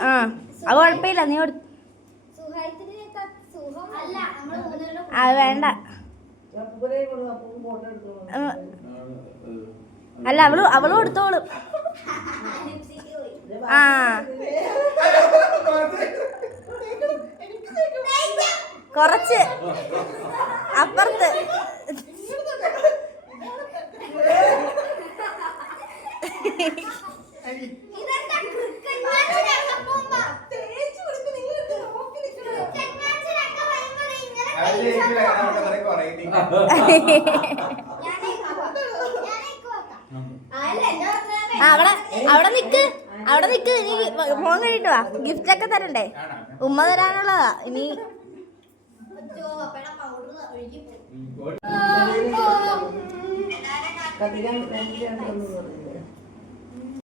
ആ അത് കുഴപ്പമില്ല നീ അത് വേണ്ട. അല്ല അവൾ അവൾ പോയി ആ. കുറച്ച് അപ്പുറത്ത്. Thank ക്രിക്കറ്റ് അവിടെ അവിടെ അവിടെ നിക്ക്. അവിടെ നിക്ക്. നീ മോൻ കഴിഞ്ഞിട്ട് വാ. ഗിഫ്റ്റ് ഒക്കെ തരണ്ടേ? ഉമ്മ തരാനുള്ളതാ. ഇനി. കത്തിക്കാൻ.